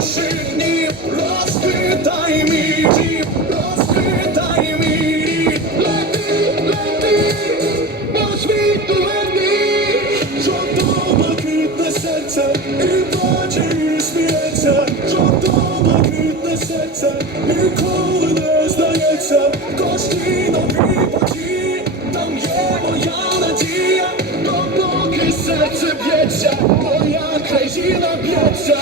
машині, розкидай мій дім, розкидай мій рід. Лети, лети, на світ лети, жовто-блакитне серце, і плаче, і сміється, жовто-блакитне серце, ніколи не здається, в кожній новій там є моя надія, допоки серце б'ється, моя країна б'ється.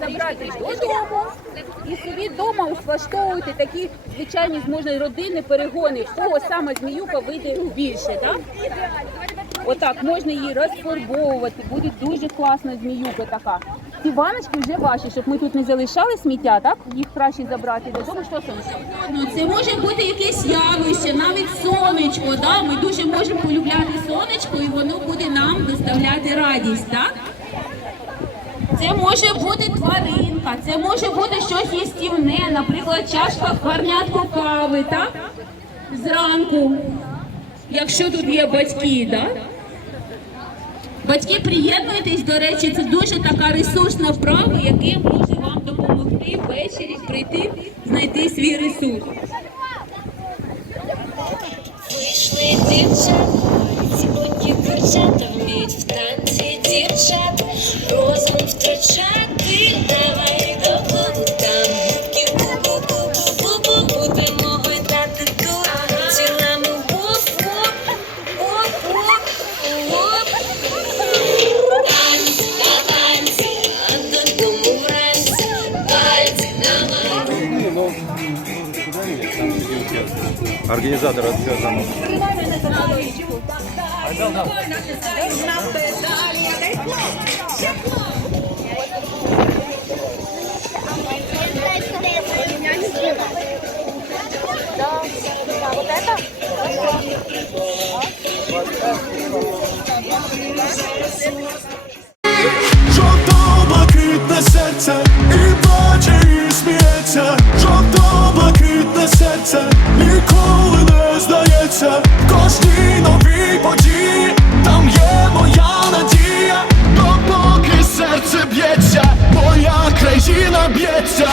Забрати додому і собі вдома влаштовувати такі звичайні можна родини, перегони. В кого саме зміюка вийде більше, так? Отак можна її розфарбовувати, буде дуже класна зміюка така. Ці ваночки вже ваші, щоб ми тут не залишали сміття, так? Їх краще забрати додому. Що сонечко? Ну, це може бути якесь явище, навіть сонечко. Да? Ми дуже можемо полюбляти сонечко, і воно буде нам доставляти радість, так? Це може бути тваринка, це може бути щось їстівне, наприклад, чашка гарнятко кави, так? Зранку, якщо тут є батьки, так? Батьки, приєднуйтесь, до речі, це дуже така ресурсна вправа, яка може вам допомогти ввечері прийти, знайти свій ресурс. Вийшли дівчата, сьогодні дівчата вміють в танці. Дівчат, Организатор отвезан. Нам педалі, я десь кожній новій події, там є моя надія, допоки серце б'ється, моя країна б'ється.